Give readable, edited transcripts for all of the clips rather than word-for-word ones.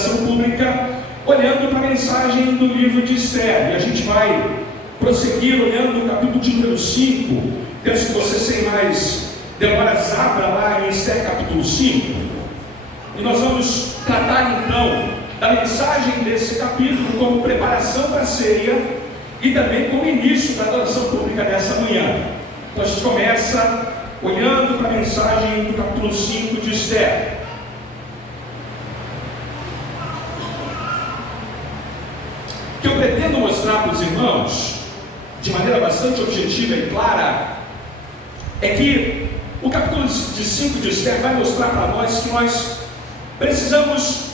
administração pública, olhando para a mensagem do livro de Esther. E a gente vai prosseguir olhando o capítulo de número 5. Penso que você, sem mais demoras, abra lá em Esther capítulo 5. E nós vamos tratar então da mensagem desse capítulo como preparação para a ceia e também como início da adoração pública dessa manhã. Então a gente começa olhando para a mensagem do capítulo 5 de Esther. O que eu pretendo mostrar para os irmãos, de maneira bastante objetiva e clara, é que o capítulo 5 de Esther vai mostrar para nós que nós precisamos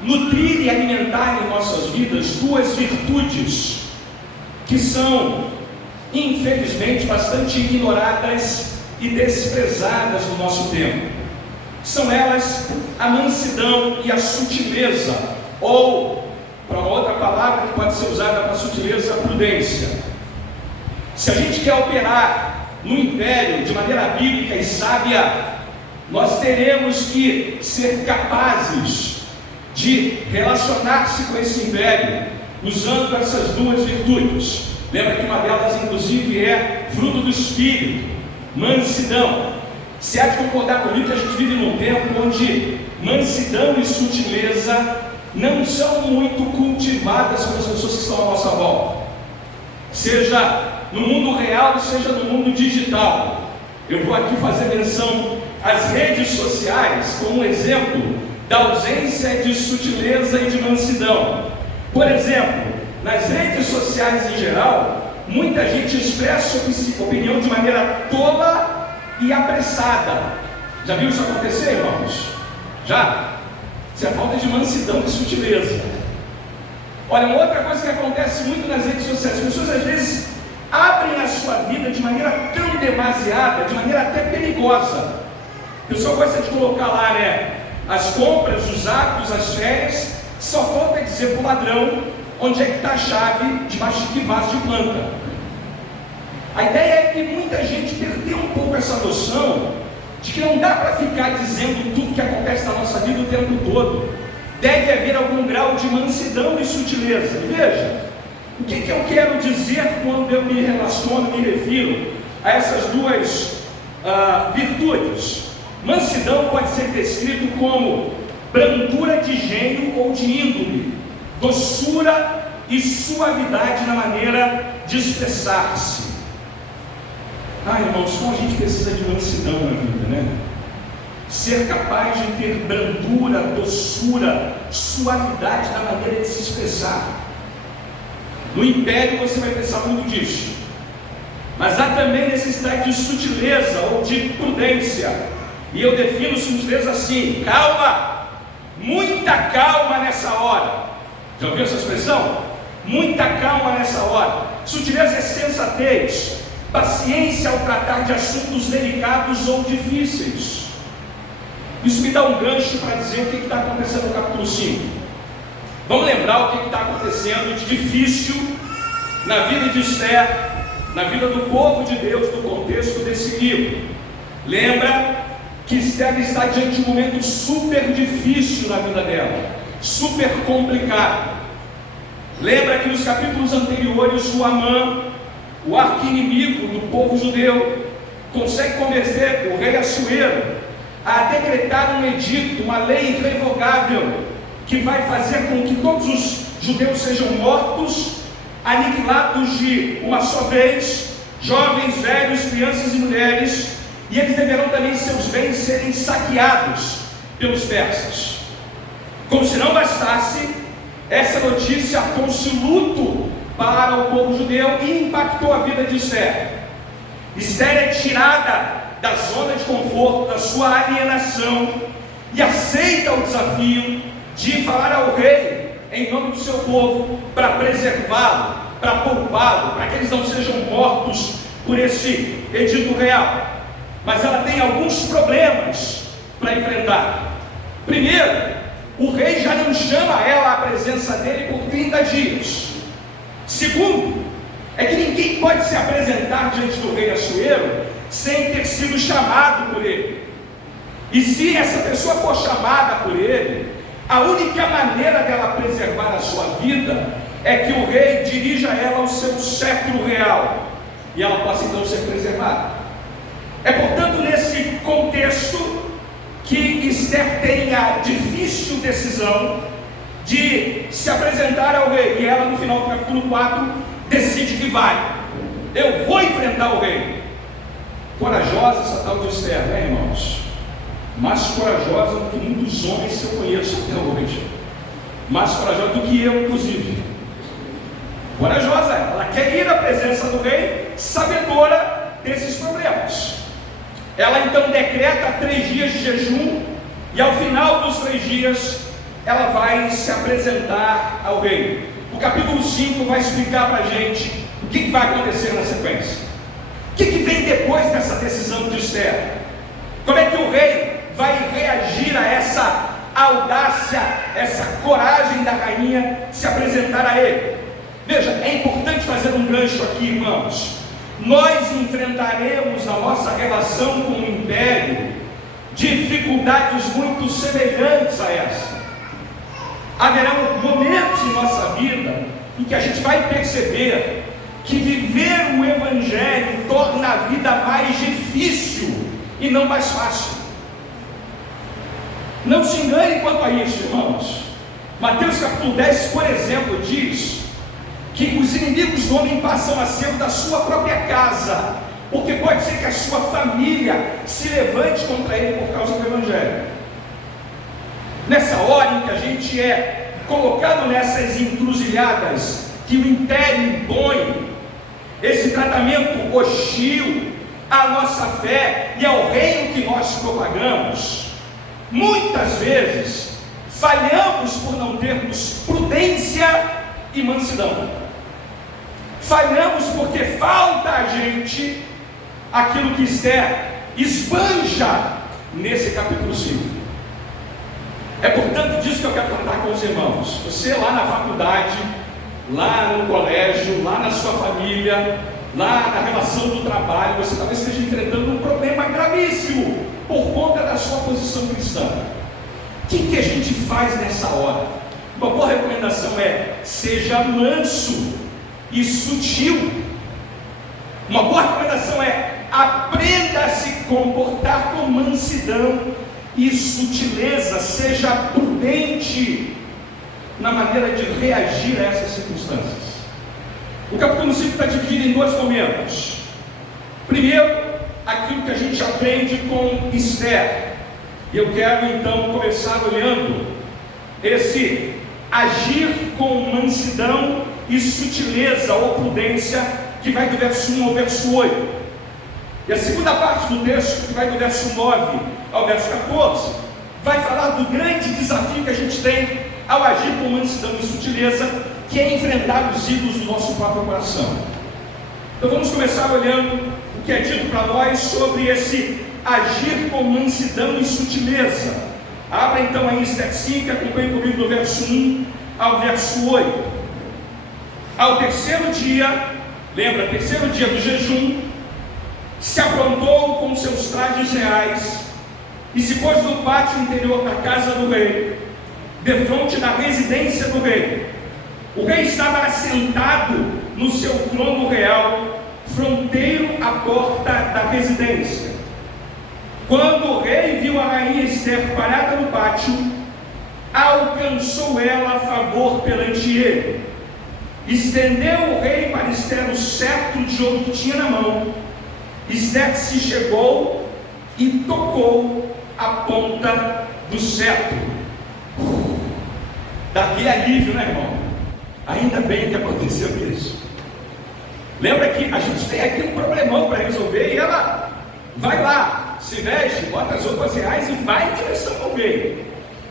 nutrir e alimentar em nossas vidas duas virtudes que são, infelizmente, bastante ignoradas e desprezadas no nosso tempo. São elas a mansidão e a sutileza, ou, para uma outra palavra que pode ser usada para sutileza, a prudência. Se a gente quer operar no império de maneira bíblica e sábia, nós teremos que ser capazes de relacionar-se com esse império usando essas duas virtudes. Lembra que uma delas, inclusive, é fruto do Espírito, mansidão. Se há de concordar comigo que a gente vive num tempo onde mansidão e sutileza não são muito cultivadas pelas pessoas que estão à nossa volta, seja no mundo real, seja no mundo digital. Eu vou aqui fazer menção às redes sociais como um exemplo da ausência de sutileza e de mansidão. Por exemplo, nas redes sociais em geral, muita gente expressa opinião de maneira tola e apressada. Já viu isso acontecer, irmãos? Já? Isso é falta de mansidão e sutileza. Olha, uma outra coisa que acontece muito nas redes sociais, as pessoas às vezes abrem a sua vida de maneira tão demasiada, de maneira até perigosa. A pessoa gosta de colocar lá, as compras, os hábitos, as férias. Só falta dizer para o ladrão onde é que está a chave debaixo de que vaso de planta. A ideia é que muita gente perdeu um pouco essa noção de que não dá para ficar dizendo tudo que acontece na nossa vida o tempo todo. Deve haver algum grau de mansidão e sutileza. E veja, o que eu quero dizer quando eu me relaciono, me refiro a essas duas virtudes. Mansidão pode ser descrito como brandura de gênio ou de índole, doçura e suavidade na maneira de expressar-se. Irmãos, como a gente precisa de mansidão na vida, né? Ser capaz de ter brandura, doçura, suavidade na maneira de se expressar. No império você vai pensar muito disso, mas há também necessidade de sutileza ou de prudência. E eu defino sutileza assim: calma, muita calma nessa hora. Já ouviu essa expressão? Muita calma nessa hora. Sutileza é sensatez, paciência ao tratar de assuntos delicados ou difíceis. Isso me dá um gancho para dizer o que está acontecendo no capítulo 5. Vamos lembrar o que está acontecendo de difícil na vida de Esther, na vida do povo de Deus, no contexto desse livro. Lembra que Esther está diante de um momento super difícil na vida dela, super complicado. Lembra que nos capítulos anteriores o Amã, o arqui-inimigo do povo judeu, consegue convencer o rei Assuero a decretar um edito, uma lei irrevogável, que vai fazer com que todos os judeus sejam mortos, aniquilados de uma só vez, jovens, velhos, crianças e mulheres, e eles deverão também seus bens serem saqueados pelos persas. Como se não bastasse, essa notícia trouxe luto para o povo judeu e impactou a vida de Esther. Esther é tirada da zona de conforto, da sua alienação, e aceita o desafio de falar ao rei em nome do seu povo, para preservá-lo, para poupá-lo, para que eles não sejam mortos por esse edito real. Mas ela tem alguns problemas para enfrentar. Primeiro, o rei já não chama ela à presença dele por 30 dias. Segundo, é que ninguém pode se apresentar diante do rei Assuero sem ter sido chamado por ele. E se essa pessoa for chamada por ele, A única maneira dela preservar a sua vida é que o rei dirija ela ao seu cetro real e ela possa então ser preservada. É portanto nesse contexto que Esther tem a difícil decisão de se apresentar ao rei, e ela no final do capítulo 4 decide que vai. Eu vou enfrentar o rei. Corajosa essa tal de Esther, né, irmãos? Mais corajosa do que muitos homens que eu conheço até hoje. Mais corajosa do que eu, inclusive. Corajosa, ela quer ir à presença do rei, sabedora desses problemas. Ela então decreta 3 dias de jejum, e ao final dos 3 dias, ela vai se apresentar ao rei. O capítulo 5 vai explicar para a gente o que vai acontecer na sequência. O que vem depois dessa decisão de Esther? Como é que o rei vai reagir a essa audácia, essa coragem da rainha se apresentar a ele? Veja, é importante fazer um gancho aqui, irmãos. Nós enfrentaremos na nossa relação com o império dificuldades muito semelhantes a essa. Haverá momentos em nossa vida em que a gente vai perceber que viver o Evangelho torna a vida mais difícil e não mais fácil. Não se engane quanto a isso, irmãos. Mateus capítulo 10, por exemplo, diz que os inimigos do homem passam a ser da sua própria casa, porque pode ser que a sua família se levante contra ele por causa do Evangelho. Nessa hora em que a gente é colocado nessas encruzilhadas que o império impõe, esse tratamento hostil à nossa fé e ao reino que nós propagamos, muitas vezes falhamos por não termos prudência e mansidão. Falhamos porque falta a gente aquilo que Esther esbanja nesse capítulo 5. É portanto disso que eu quero tratar com os irmãos. Você lá na faculdade, lá no colégio, lá na sua família, lá na relação do trabalho, você talvez esteja enfrentando um problema gravíssimo por conta da sua posição cristã. O que a gente faz nessa hora? Uma boa recomendação é: seja manso e sutil. Uma boa recomendação é: aprenda a se comportar com mansidão e sutileza, seja prudente na maneira de reagir a essas circunstâncias. O capítulo 5 está dividido em 2 momentos. Primeiro, aquilo que a gente aprende com Esther. E eu quero então começar olhando esse agir com mansidão e sutileza ou prudência, que vai do verso 1 ao verso 8. E a segunda parte do texto, que vai do verso 9 ao verso 14, vai falar do grande desafio que a gente tem ao agir com mansidão e sutileza, que é enfrentar os ídolos do nosso próprio coração. Então vamos começar olhando o que é dito para nós sobre esse agir com mansidão e sutileza. Abra então aí Esther 5, acompanhe comigo do verso 1 ao verso 8. Ao 3º dia, lembra, 3º dia do jejum, se aprontou com seus trajes reais e se pôs no pátio interior da casa do rei, defronte da residência do rei. O rei estava assentado no seu trono real, fronteiro à porta da residência. Quando o rei viu a rainha Esther parada no pátio, alcançou ela favor perante ele. Estendeu o rei para Esther o cetro de ouro que tinha na mão. Esther se chegou e tocou a ponta do cetro. Daquele alívio, né, irmão? Ainda bem que aconteceu isso. Lembra que a gente tem aqui um problemão para resolver, e ela vai lá, se veste, bota as roupas reais e vai em direção ao rei.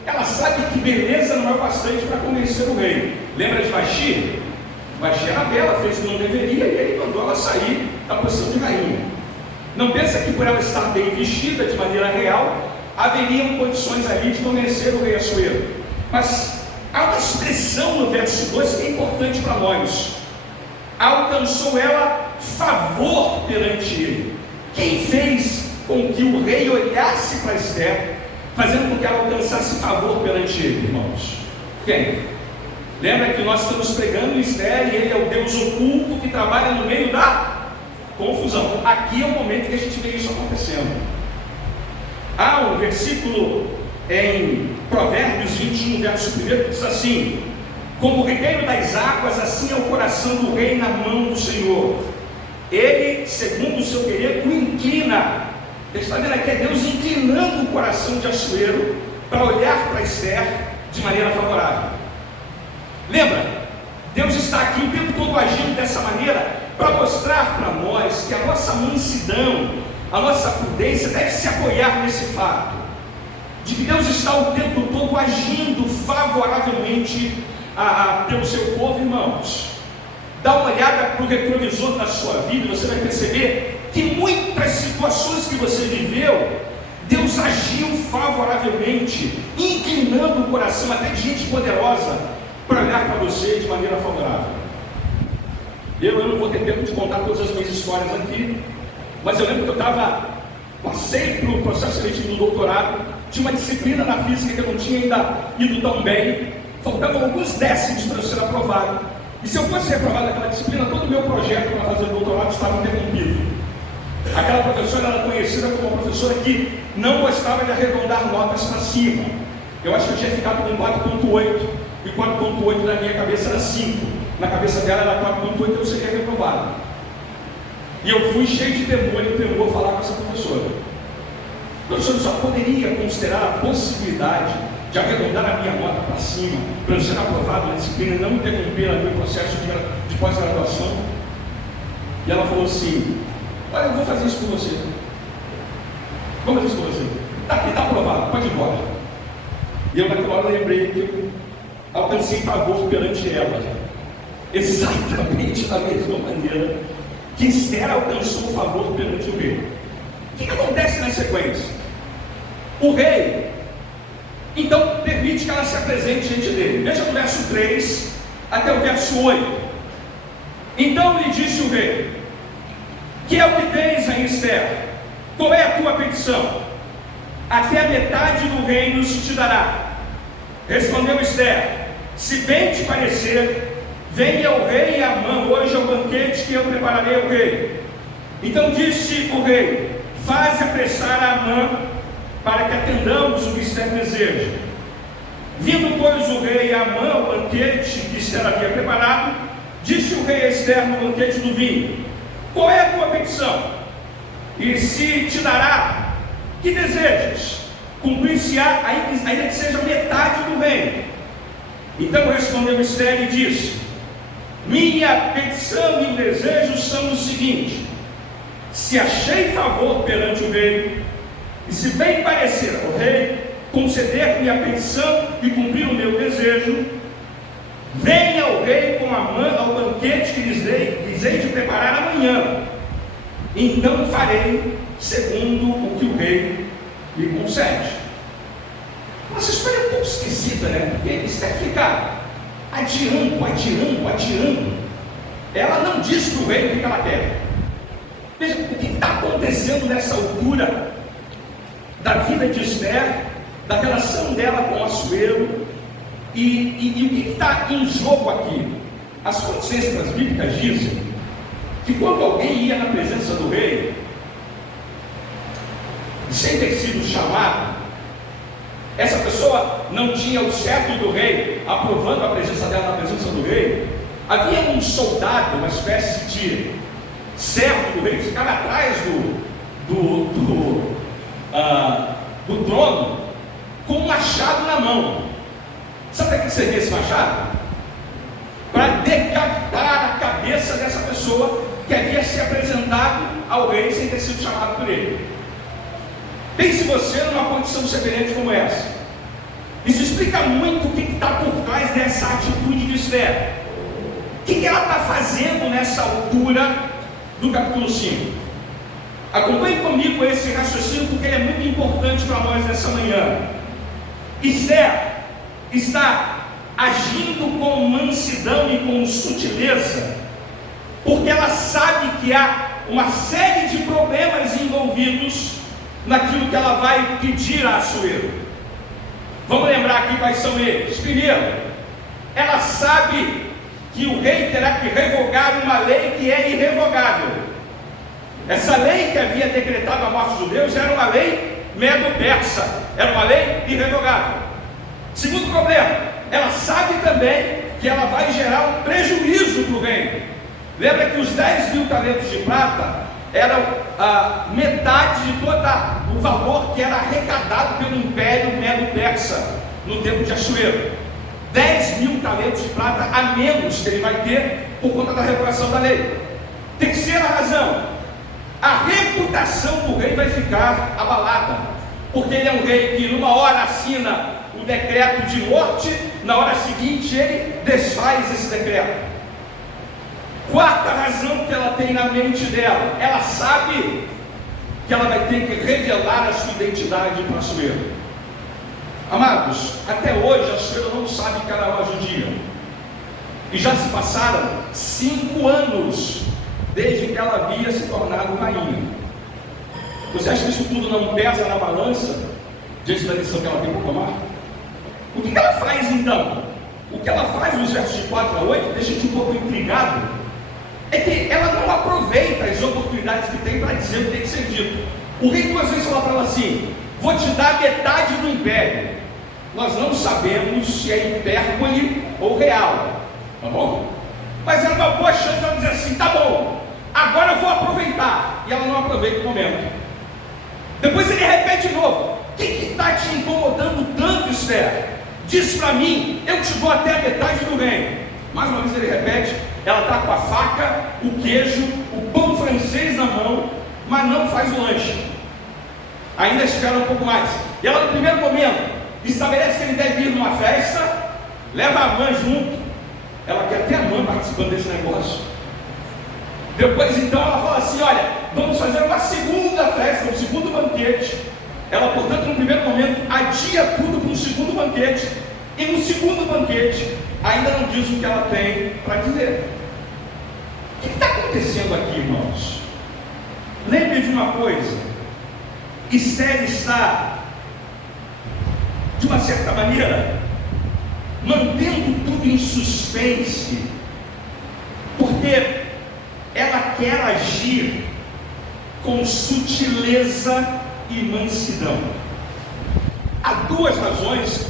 Ela sabe que beleza não é o bastante para convencer o rei. Lembra de Vasti? Vasti era bela, fez o que não deveria, e ele mandou ela sair da posição de rainha. Não pensa que por ela estar bem vestida de maneira real, haveriam condições ali de convencer o rei Assuero. Mas há uma expressão no verso 2 que é importante para nós: alcançou ela favor perante ele. Quem fez com que o rei olhasse para Esther fazendo com que ela alcançasse favor perante ele, irmãos? Quem? Lembra que nós estamos pregando Esther e ele é o Deus oculto que trabalha no meio da confusão. Aqui é o momento que a gente vê isso acontecendo. Há um versículo em Provérbios 21, verso 1, que diz assim: como o ribeiro das águas, assim é o coração do rei na mão do Senhor. Ele, segundo o seu querer, o inclina. Ele está vendo aqui, é Deus inclinando o coração de Assuero para olhar para Esther de maneira favorável. Lembra? Deus está aqui o tempo todo agindo dessa maneira para mostrar para nós que a nossa mansidão, a nossa prudência deve se apoiar nesse fato, de que Deus está o tempo todo agindo favoravelmente pelo seu povo, irmãos. Dá uma olhada para o retrovisor da sua vida e você vai perceber que muitas situações que você viveu, Deus agiu favoravelmente, inclinando o coração até de gente poderosa para olhar para você de maneira favorável. Eu não vou ter tempo de contar todas as minhas histórias aqui, mas eu lembro que eu passei para o processo seletivo do doutorado, tinha uma disciplina na física que eu não tinha ainda ido tão bem, faltavam alguns décimos para eu ser aprovado, e se eu fosse reprovado naquela disciplina, todo o meu projeto para fazer o doutorado estava interrompido. Aquela professora era conhecida como uma professora que não gostava de arredondar notas para cima. Eu acho que eu tinha ficado com 4.8, e 4.8 na minha cabeça era 5, na cabeça dela era 4.8, eu seria reprovado. E eu fui cheio de temor falar com essa professora. A professora só poderia considerar a possibilidade de arredondar a minha nota para cima, para eu ser aprovado na disciplina e não interromper o meu processo de pós-graduação. E ela falou assim: olha, eu vou fazer isso com você. Vou fazer isso com você. Está aqui, está aprovado, pode ir embora. E eu naquela hora lembrei que eu alcancei favor perante ela, exatamente da mesma maneira que Esther alcançou favor perante o rei. O que acontece na sequência? O rei então permite que ela se apresente diante dele. Veja no verso 3 até o verso 8. Então lhe disse o rei: que é o que tens em Esther? Qual é a tua petição? Até a metade do reino se te dará. Respondeu Esther: se bem te parecer, venha o rei Amã hoje ao banquete que eu prepararei ao rei. Então disse o rei: faze apressar a Amã, para que atendamos o que Esther deseja. Vindo, pois, o rei Amã ao banquete que Esther havia preparado, disse o rei a Esther no banquete do vinho: qual é a tua petição? E se te dará, que desejas? Cumprir-se-á, ainda que seja metade do reino. Então respondeu Esther e disse: minha petição e desejo são o seguinte: se achei favor perante o rei, e se bem parecer ao rei conceder-me a petição e cumprir o meu desejo, venha o rei com Amã ao banquete que lhes hei de preparar amanhã. Então farei segundo o que o rei lhe concede. Essa história é um pouco esquisita, né? Porque Esther fica adiando. Ela não diz para o rei o que ela quer. Veja, o que está acontecendo nessa altura da vida de Esther, da relação dela com Assuero, e o que está em jogo aqui? As fontes extras bíblicas dizem que quando alguém ia na presença do rei, sem ter sido chamado, essa pessoa não tinha o cetro do rei aprovando a presença dela na presença do rei. Havia um soldado, uma espécie de servo do rei, que ficava atrás do trono, com um machado na mão. Sabe para que servia esse machado? Para decapitar a cabeça dessa pessoa que havia se apresentado ao rei sem ter sido chamado por ele. Pense você numa condição semelhante como essa. Isso explica muito o que está por trás dessa atitude de Esther. O que ela está fazendo nessa altura do capítulo 5? Acompanhe comigo esse raciocínio, porque ele é muito importante para nós nessa manhã. Esther está agindo com mansidão e com sutileza, porque ela sabe que há uma série de problemas envolvidos naquilo que ela vai pedir a Assuero. Vamos lembrar aqui quais são eles. Primeiro, ela sabe que o rei terá que revogar uma lei que é irrevogável. Essa lei que havia decretado a morte dos judeus era uma lei medo-persa, era uma lei irrevogável. Segundo problema, ela sabe também que ela vai gerar um prejuízo para o reino. Lembra que os 10.000 talentos de prata eram a metade de todo o valor que era arrecadado pelo Império Medo-Persa no tempo de Assuero. 10.000 talentos de prata a menos que ele vai ter por conta da revogação da lei. Terceira razão, a reputação do rei vai ficar abalada, porque ele é um rei que numa hora assina o decreto de morte, na hora seguinte ele desfaz esse decreto. Quarta razão que ela tem na mente dela, ela sabe que ela vai ter que revelar a sua identidade para Assuero. Amados, até hoje Assuero não sabe que ela é uma judia, e já se passaram 5 anos desde que ela havia se tornado rainha. Você acha que isso tudo não pesa na balança diante da lição que ela tem para tomar? O que ela faz então? O que ela faz nos versos de 4 a 8 deixa a gente um pouco intrigado, é que ela não aproveita as oportunidades que tem para dizer o que tem que ser dito. O rei 2 vezes fala para ela assim: vou te dar metade do império. Nós não sabemos se é hipérbole ou real, tá bom? Mas era uma boa chance de ela dizer assim: tá bom, agora eu vou aproveitar. E ela não aproveita o momento. Depois ele repete de novo: o que está te incomodando tanto, Esther? Diz para mim, eu te dou até a metade do reino. Mais uma vez ele repete. Ela está com a faca, o queijo, o pão francês na mão, mas não faz o lanche. Ainda espera um pouco mais. E ela, no primeiro momento, estabelece que ele deve ir numa festa, leva a mãe junto. Ela quer ter a mãe participando desse negócio. Depois, então, ela fala assim: olha, vamos fazer uma segunda festa, um segundo banquete. Ela, portanto, no primeiro momento, adia tudo para um segundo banquete. E no segundo banquete, ainda não diz o que ela tem para dizer. O que está acontecendo aqui, irmãos? Lembre de uma coisa: Esther está, de uma certa maneira, mantendo tudo em suspense, porque ela quer agir com sutileza e mansidão. Há 2 razões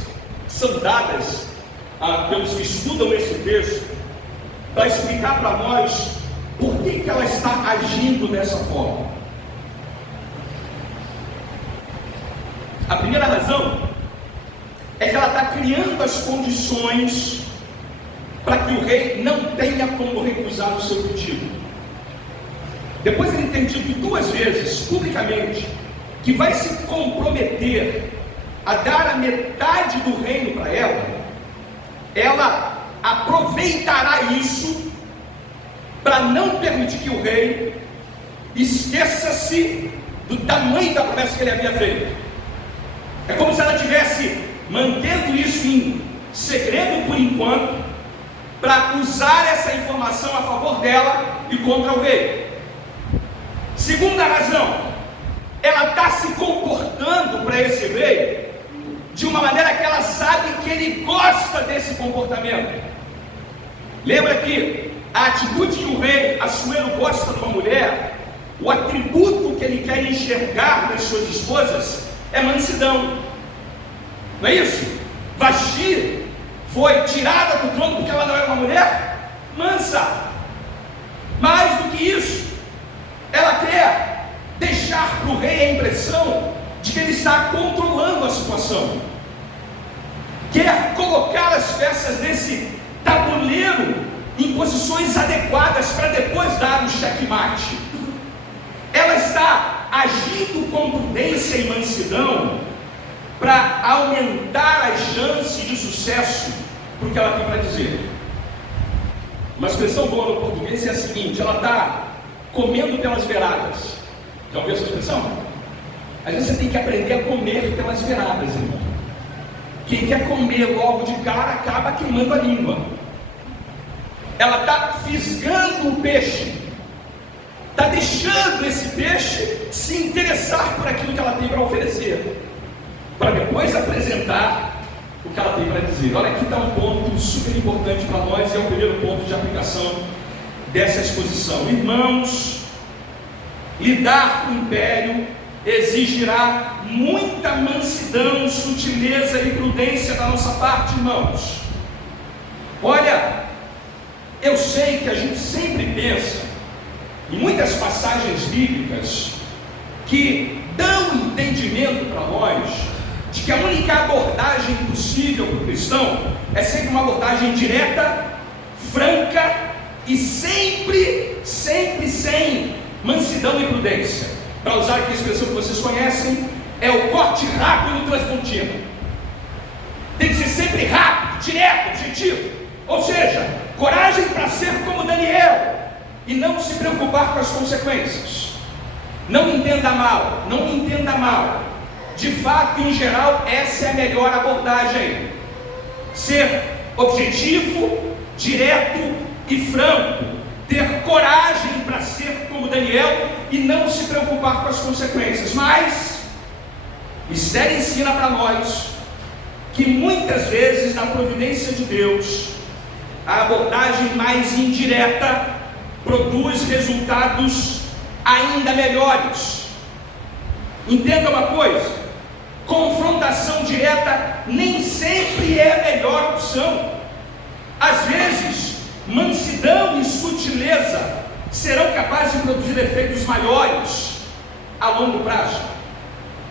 que são dadas pelos que estudam esse texto para explicar para nós por que ela está agindo dessa forma. A primeira razão é que ela está criando as condições para que o rei não tenha como recusar o seu pedido. Depois ele ter dito 2 vezes publicamente que vai se comprometer a dar a metade do reino para ela aproveitará isso para não permitir que o rei esqueça-se do tamanho da promessa que ele havia feito. É como se ela estivesse mantendo isso em segredo por enquanto, para usar essa informação a favor dela e contra o rei. Segunda razão, ela está se comportando para esse rei de uma maneira que ela sabe que ele gosta desse comportamento. Lembra que a atitude que o rei Assuero gosta de uma mulher, o atributo que ele quer enxergar nas suas esposas é mansidão. Não é isso? Vasti foi tirada do trono porque ela não era uma mulher mansa. Mais do que isso, ela quer deixar para o rei a impressão de que ele está controlando a situação, quer colocar as peças desse tabuleiro em posições adequadas para depois dar um checkmate. Ela está agindo com prudência e mansidão para aumentar as chances de sucesso para o que ela tem para dizer. Uma expressão boa no português é a seguinte: ela está comendo pelas beiradas. Já ouviu essa expressão? Às vezes você tem que aprender a comer pelas beiradas, irmão. Quem quer comer logo de cara acaba queimando a língua. Ela está fisgando o peixe, está deixando esse peixe se interessar por aquilo que ela tem para oferecer, para depois apresentar o que ela tem para dizer. Olha, aqui está um ponto super importante para nós, e é o primeiro ponto de aplicação dessa exposição. Irmãos, lidar com o império exigirá muita mansidão, sutileza e prudência da nossa parte, irmãos. Olha, eu sei que a gente sempre pensa em muitas passagens bíblicas que dão entendimento para nós de que a única abordagem possível para o cristão é sempre uma abordagem direta, franca e sempre sem mansidão e prudência. Para usar aqui a expressão que vocês conhecem, é o corte rápido e transcontínuo. Tem que ser sempre rápido, direto, objetivo. Ou seja, coragem para ser como Daniel e não se preocupar com as consequências. Não me entenda mal, não me entenda mal. De fato, em geral, essa é a melhor abordagem. Ser objetivo, direto e franco. Ter coragem para ser como Daniel e não se preocupar com as consequências. Mas Esther ensina para nós que muitas vezes, na providência de Deus, a abordagem mais indireta produz resultados ainda melhores. Entenda uma coisa: confrontação direta nem sempre é a melhor opção. Às vezes, mansidão e sutileza serão capazes de produzir efeitos maiores a longo prazo.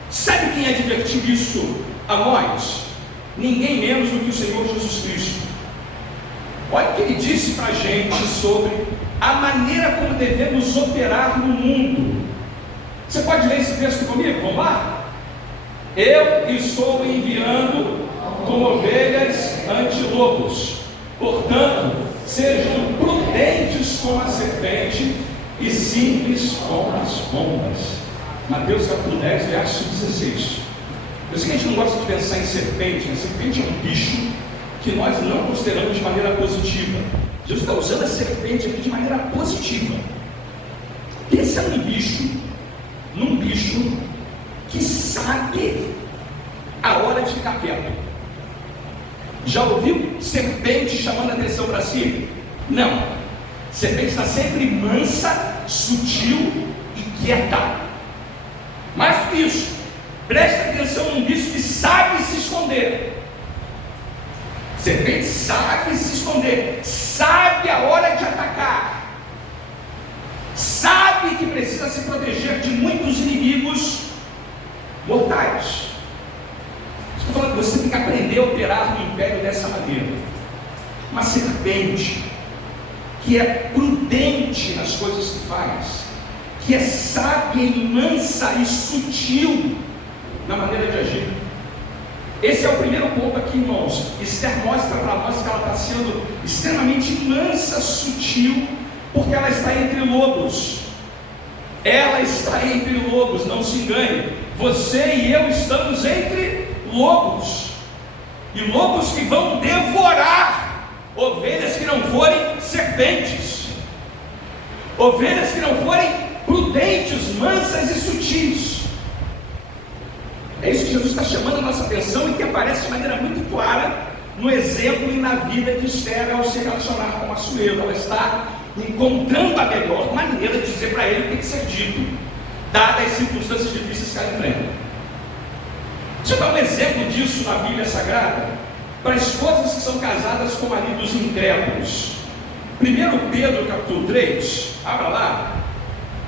Sabe quem advertiu isso a nós? Ninguém menos do que o Senhor Jesus Cristo. Olha o que ele disse para a gente sobre a maneira como devemos operar no mundo. Você pode ler esse texto comigo? Vamos lá? Eu estou enviando como ovelhas ante lobos. Portanto, sejam prudentes como a serpente e simples como as pombas. Mateus capítulo 10, verso 16. Eu sei que a gente não gosta de pensar em serpente. A serpente é um bicho que nós não consideramos de maneira positiva. Jesus está usando a serpente aqui de maneira positiva. Pensa num bicho que sabe a hora de ficar quieto. Já ouviu serpente chamando a atenção para si? Não. Serpente está sempre mansa, sutil e quieta. Mais do que isso, preste atenção num bicho que sabe se esconder. Serpente sabe se esconder, sabe a hora de atacar, sabe que precisa se proteger de muitos inimigos mortais. Estou falando que você tem que aprender a operar no império dessa maneira. Uma serpente que é prudente nas coisas que faz, que é sábia e mansa e sutil na maneira de agir. Esse é o primeiro ponto aqui, irmãos. Esther mostra para nós que ela está sendo extremamente mansa, sutil, porque ela está entre lobos. Ela está entre lobos, não se engane. Você e eu estamos entre lobos. E lobos que vão devorar ovelhas que não forem serpentes. Ovelhas que não forem prudentes, mansas e sutis. É isso que Jesus está chamando a nossa atenção e que aparece de maneira muito clara no exemplo e na vida de Esther ao se relacionar com Assuero. Ela está encontrando a melhor maneira de dizer para ele o que tem que ser dito, dadas as circunstâncias difíceis que ela enfrenta. Deixa eu dar um exemplo disso na Bíblia Sagrada, para esposas que são casadas com maridos incrédulos. 1 Pedro capítulo 3, abra lá.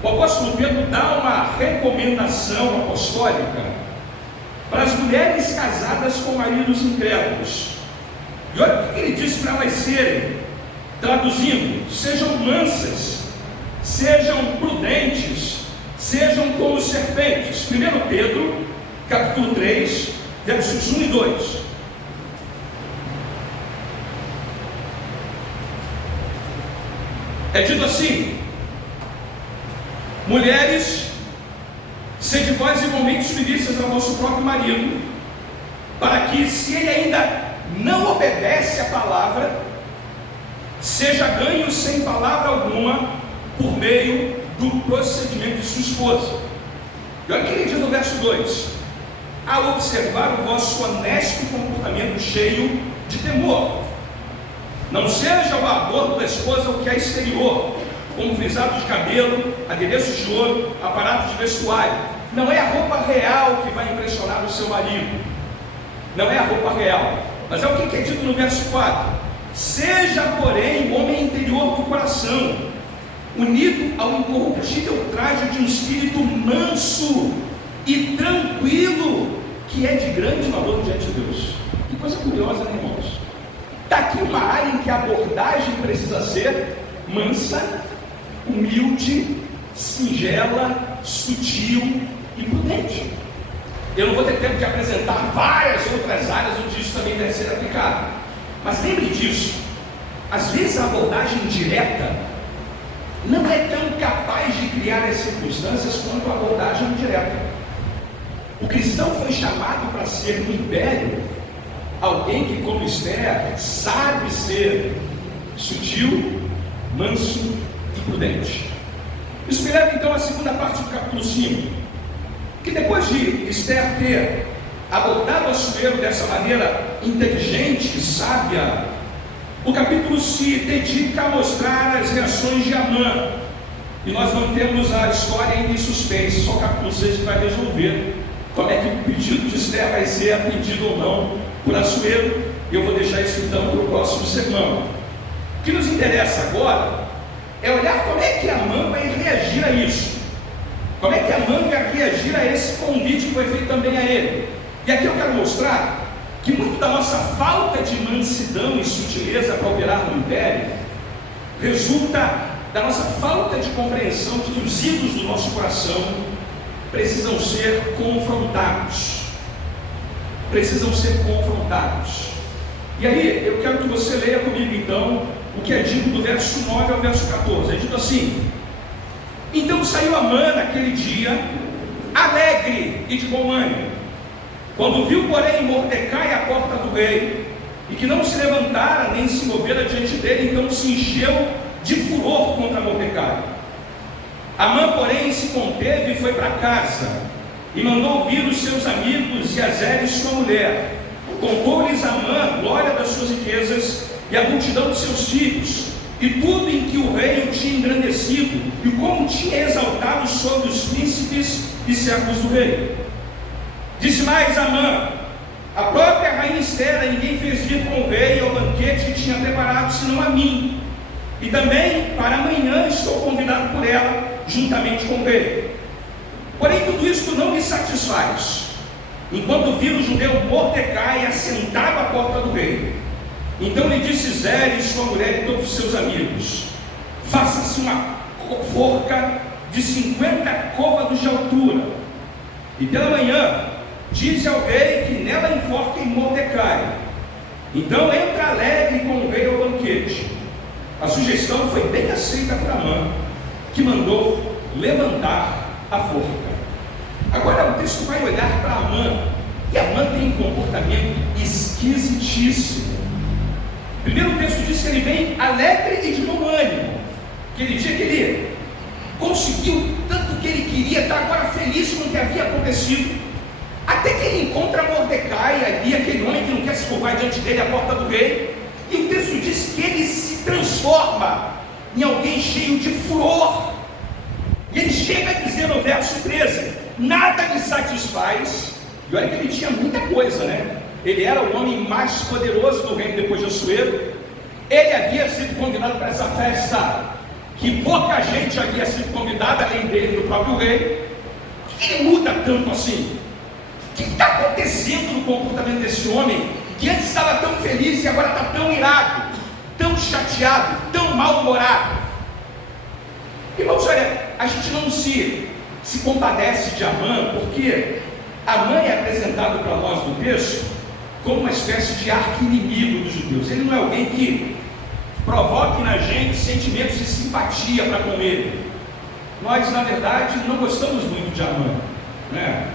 O apóstolo Pedro dá uma recomendação apostólica para as mulheres casadas com maridos incrédulos. E olha o que ele diz para elas serem, traduzindo: sejam mansas, sejam prudentes, sejam como serpentes. 1 Pedro, capítulo 3, versos 1 e 2. É dito assim: mulheres, sede vós igualmente submissas ao vosso próprio marido, para que, se ele ainda não obedece à palavra, seja ganho sem palavra alguma por meio do procedimento de sua esposa. E olha o que ele diz no verso 2: a observar o vosso honesto comportamento cheio de temor. Não seja o aborto da esposa o que é exterior, como frisado de cabelo, adereços de ouro, aparato de vestuário. Não é a roupa real que vai impressionar o seu marido. Não é a roupa real. Mas é o que é dito no verso 4. Seja, porém, o homem interior do coração, unido ao incorruptível traje de um espírito manso e tranquilo, que é de grande valor diante de Deus. Que coisa curiosa, né, irmãos? Está aqui uma área em que a abordagem precisa ser mansa, humilde, singela, sutil e prudente. Eu não vou ter tempo de apresentar várias outras áreas onde isso também deve ser aplicado. Mas lembre disso, às vezes a abordagem direta não é tão capaz de criar as circunstâncias quanto a abordagem indireta. O cristão foi chamado para ser no império alguém que, como Esther, sabe ser sutil, manso e prudente. Isso me leva então à segunda parte do capítulo 5, que depois de Esther ter abordado o Assuero dessa maneira inteligente e sábia, o capítulo se dedica a mostrar as reações de Amã. E nós não temos a história ainda em suspense, só o capítulo 6 que vai resolver como é que o pedido de Esther vai ser atendido ou não por Assuero. Eu vou deixar isso então para o próximo sermão. O que nos interessa agora é olhar como é que Amã vai reagir a isso. Como é que Amã vai reagir a esse convite que foi feito também a ele. E aqui eu quero mostrar que muito da nossa falta de mansidão e sutileza para operar no império resulta da nossa falta de compreensão de que os ídolos do nosso coração precisam ser confrontados. Precisam ser confrontados. E aí, eu quero que você leia comigo então o que é dito do verso 9 ao verso 14. É dito assim: então saiu Amã naquele dia, alegre e de bom ânimo, quando viu, porém, Mordecai à porta do rei, e que não se levantara nem se movera diante dele, então se encheu de furor contra Mordecai. Amã, porém, se conteve e foi para casa, e mandou vir os seus amigos e Azeres sua mulher. Contou-lhes Amã a glória das suas riquezas e a multidão de seus filhos, e tudo em que o rei o tinha engrandecido, e como tinha exaltado sobre os príncipes e servos do rei. Disse mais Amã: a própria rainha Esther, ninguém fez vir com o rei ao banquete que tinha preparado, senão a mim. E também para amanhã estou convidado por ela, juntamente com o rei. Porém tudo isto não me satisfaz, enquanto vi o judeu Mordecai assentado à porta do rei. Então lhe disse Zeres, sua mulher e todos os seus amigos: faça-se uma forca de 50 côvados de altura, e pela manhã diz ao rei que nela enforquem Mordecai. Então entra alegre com o rei ao banquete. A sugestão foi bem aceita por Amã, que mandou levantar a forca. Agora o texto vai olhar para Amã, e Amã tem um comportamento esquisitíssimo. Primeiro o texto diz que ele vem alegre e de bom ânimo. Aquele dia que ele conseguiu tanto que ele queria, está agora feliz com o que havia acontecido. Até que ele encontra Mordecai ali, aquele homem que não quer se curvar diante dele à porta do rei. E o texto diz que ele se transforma em alguém cheio de furor. E ele chega a dizer no verso 13: nada me satisfaz. E olha que ele tinha muita coisa, né? Ele era o homem mais poderoso do reino depois de Assuero. Ele havia sido convidado para essa festa que pouca gente havia sido convidada, além dele e do próprio rei. Por que ele muda tanto assim? O que está acontecendo no comportamento desse homem, que antes estava tão feliz e agora está tão irado, tão chateado, tão mal-humorado? Irmãos, olha, a gente não se compadece de Amã, porque Amã é apresentado para nós no texto como uma espécie de arqui-inimigo dos judeus. Ele não é alguém que provoque na gente sentimentos de simpatia para com ele. Nós, na verdade, não gostamos muito de Amã, né?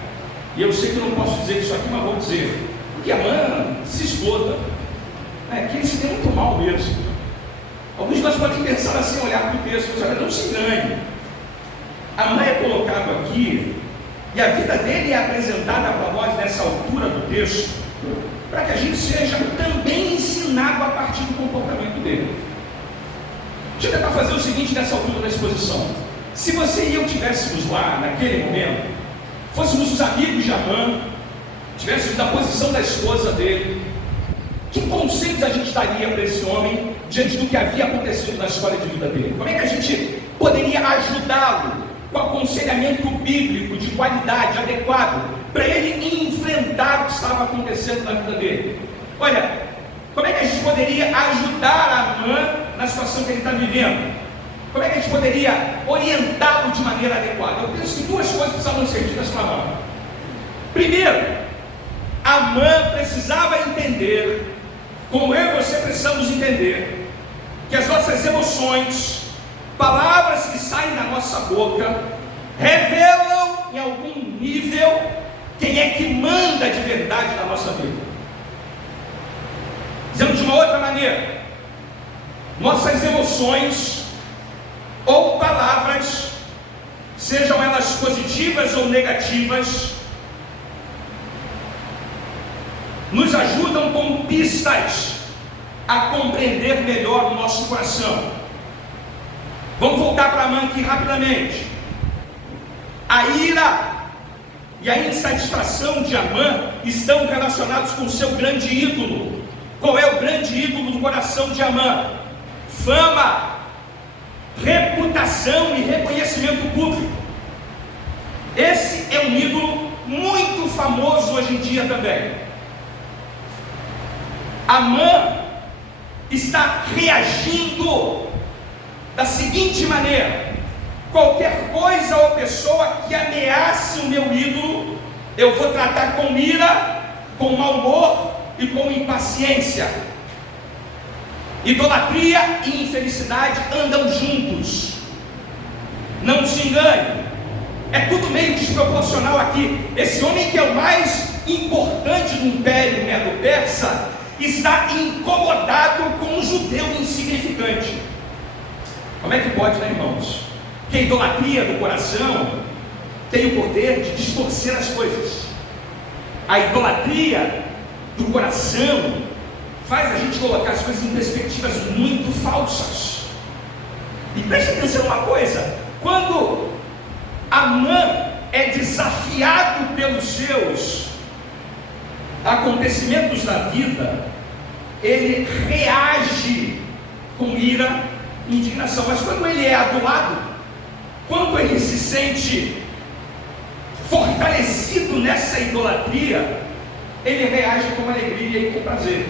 E eu sei que eu não posso dizer isso aqui, mas vou dizer, porque Amã se exploda, né? Que ele se deu muito mal mesmo. Alguns de nós podem pensar assim, olhar para o texto, mas olha, não se engane. Amã é colocado aqui E a vida dele é apresentada para nós nessa altura do texto, para que a gente seja também ensinado a partir do comportamento dele. Deixa eu tentar fazer o seguinte nessa altura da exposição. Se você e eu estivéssemos lá, naquele momento, fôssemos os amigos de Amã, estivéssemos na posição da esposa dele, que conselhos a gente daria para esse homem diante do que havia acontecido na história de vida dele? Como é que a gente poderia ajudá-lo com aconselhamento bíblico de qualidade, adequado, para ele enfrentar o que estava acontecendo na vida dele? Olha, como é que a gente poderia ajudar Amã na situação que ele está vivendo? Como é que a gente poderia orientá-lo de maneira adequada? Eu penso que duas coisas precisavam ser ditas para Amã. Primeiro, Amã precisava entender, como eu e você precisamos entender, que as nossas emoções, palavras que saem da nossa boca, revelam em algum nível quem é que manda de verdade na nossa vida. Dizendo de uma outra maneira, nossas emoções ou palavras, sejam elas positivas ou negativas, nos ajudam como pistas a compreender melhor o nosso coração. Vamos voltar para Amã aqui rapidamente. A ira e a insatisfação de Amã estão relacionados com o seu grande ídolo. Qual é o grande ídolo do coração de Amã? Fama, reputação e reconhecimento público. Esse é um ídolo muito famoso hoje em dia também. Amã está reagindo da seguinte maneira: qualquer coisa ou pessoa que ameace o meu ídolo, eu vou tratar com ira, com mau humor e com impaciência. Idolatria e infelicidade andam juntos. Não se engane, é tudo meio desproporcional aqui. Esse homem, que é o mais importante do Império Medo-Persa, está incomodado com um judeu insignificante. Como é que pode, né, irmãos? Que a idolatria do coração tem o poder de distorcer as coisas. A idolatria do coração faz a gente colocar as coisas em perspectivas muito falsas. E preste atenção em uma coisa: quando Amã é desafiado pelos seus acontecimentos da vida, ele reage com ira e indignação. Mas quando ele é adulado, quando ele se sente fortalecido nessa idolatria, ele reage com alegria e com prazer.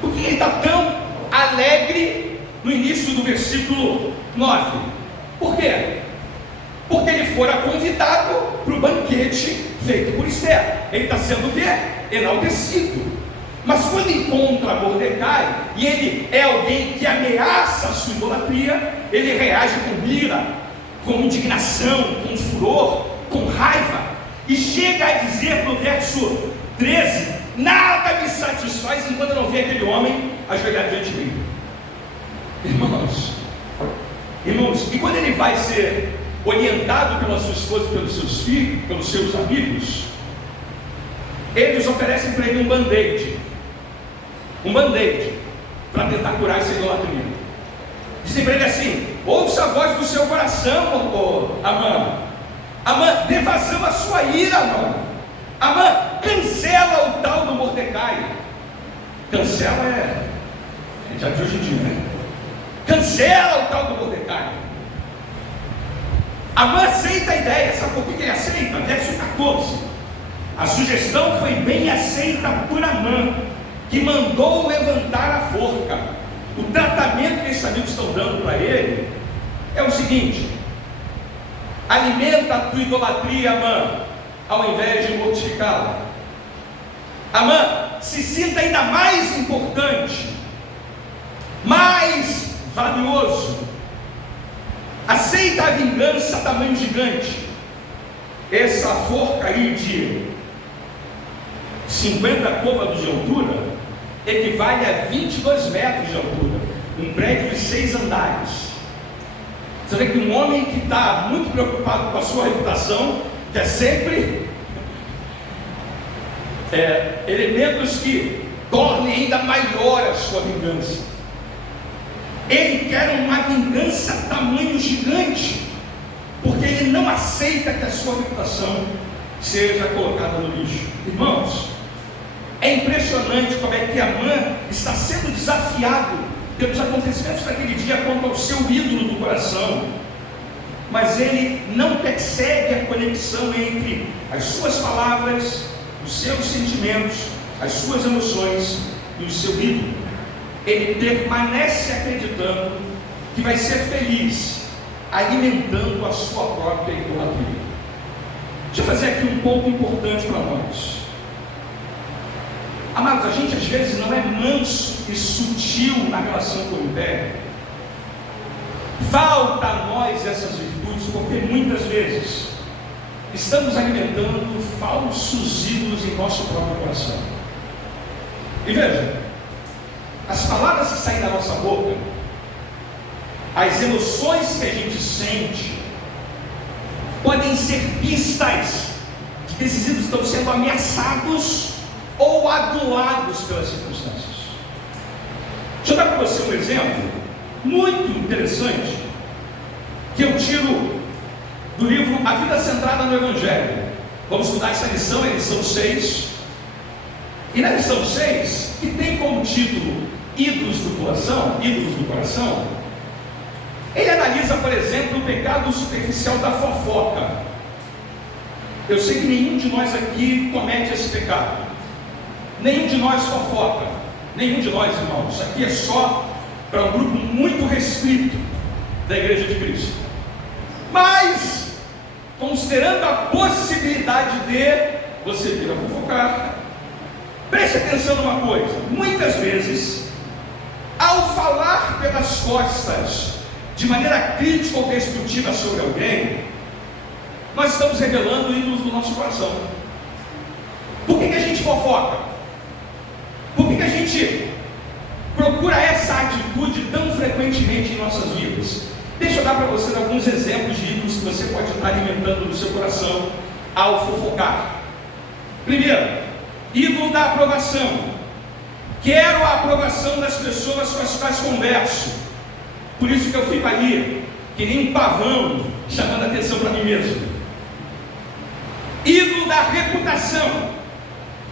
Por que ele está tão alegre no início do versículo 9? Por quê? Porque ele fora convidado para o banquete feito por Esther. Ele está sendo o quê? Enaltecido. Mas quando encontra Mordecai, e ele é alguém que ameaça a sua idolatria, ele reage com ira, com indignação, com furor, com raiva, e chega a dizer no verso 13: nada me satisfaz enquanto eu não ver aquele homem ajoelhado diante de mim. Irmãos, e quando ele vai ser orientado pela sua esposa, pelos seus filhos, pelos seus amigos, eles oferecem para ele um band-aid, para tentar curar essa idolatria. Dizem para ele assim: ouça a voz do seu coração, Amã. Amã, dê vazão à sua ira, Amã. Amã, cancela o tal do Mordecai. Cancela é já de hoje em dia, né? Cancela o tal do Mordecai. Amã aceita a ideia. Sabe por que ele aceita? Verso 14. A sugestão foi bem aceita por Amã, que mandou levantar a forca. O tratamento que esses amigos estão dando para ele é o seguinte: alimenta a tua idolatria, Amã, ao invés de mortificá-la. Amã, se sinta ainda mais importante, mais valioso. Aceita a vingança tamanho gigante. Essa forca aí de 50 côvados de altura equivale a 22 metros de altura, um prédio de 6 andares. Você vê que um homem que está muito preocupado com a sua reputação quer sempre elementos que tornem ainda maior a sua vingança. Ele quer uma vingança tamanho gigante, porque ele não aceita que a sua reputação seja colocada no lixo. Irmãos, é impressionante como é que Amã está sendo desafiado pelos acontecimentos daquele dia quanto ao seu ídolo do coração, mas ele não percebe a conexão entre as suas palavras, os seus sentimentos, as suas emoções e o seu ídolo. Ele permanece acreditando que vai ser feliz alimentando a sua própria idolatria. Deixa eu fazer aqui um ponto importante para nós. Amados, a gente às vezes não é manso e sutil na relação com o império. Falta a nós essas virtudes, porque muitas vezes estamos alimentando falsos ídolos em nosso próprio coração. E veja, as palavras que saem da nossa boca, as emoções que a gente sente, podem ser pistas de que esses ídolos estão sendo ameaçados ou adulados pelas circunstâncias. Deixa eu dar para você um exemplo muito interessante que eu tiro do livro A Vida Centrada no Evangelho. Vamos estudar essa lição, a lição 6. E na lição 6, que tem como título Ídolos do Coração, ele analisa, por exemplo, o pecado superficial da fofoca. Eu sei que nenhum de nós aqui comete esse pecado. Nenhum de nós fofoca. Nenhum de nós, irmãos. Isso aqui é só para um grupo muito restrito da Igreja de Cristo. Mas, considerando a possibilidade de você vir a fofocar, preste atenção numa coisa. Muitas vezes, ao falar pelas costas, de maneira crítica ou destrutiva sobre alguém, nós estamos revelando ídolos do nosso coração. Por que a gente fofoca? Por que a gente procura essa atitude tão frequentemente em nossas vidas? Deixa eu dar para vocês alguns exemplos de ídolos que você pode estar alimentando no seu coração ao fofocar. Primeiro, ídolo da aprovação. Quero a aprovação das pessoas com as quais converso. Por isso que eu fico ali, que nem um pavão, chamando a atenção para mim mesmo. Ídolo da reputação.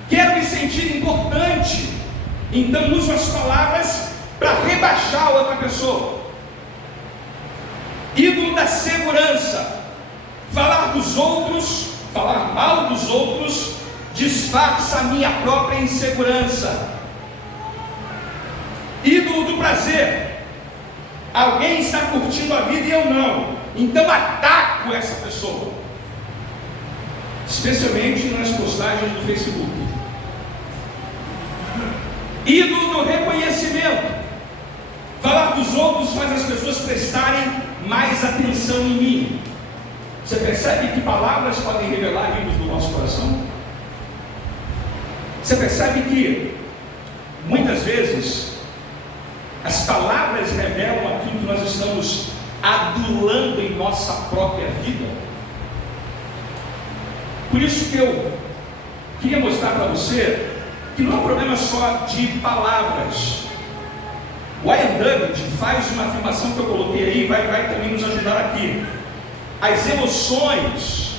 Quero me sentir importante, então uso as palavras para rebaixar a outra pessoa. Ídolo da segurança. Falar dos outros, falar mal dos outros, disfarça a minha própria insegurança. Ídolo do prazer. Alguém está curtindo a vida e eu não, então ataco essa pessoa, especialmente nas postagens do Facebook. Ídolo do reconhecimento. Falar dos outros faz as pessoas prestarem mais atenção em mim. Você percebe que palavras podem revelar ídolos do nosso coração? Você percebe que muitas vezes as palavras revelam aquilo que nós estamos adulando em nossa própria vida? Por isso que eu queria mostrar para você que não é um problema só de palavras. O Ian David faz uma afirmação que eu coloquei aí, vai também nos ajudar aqui. As emoções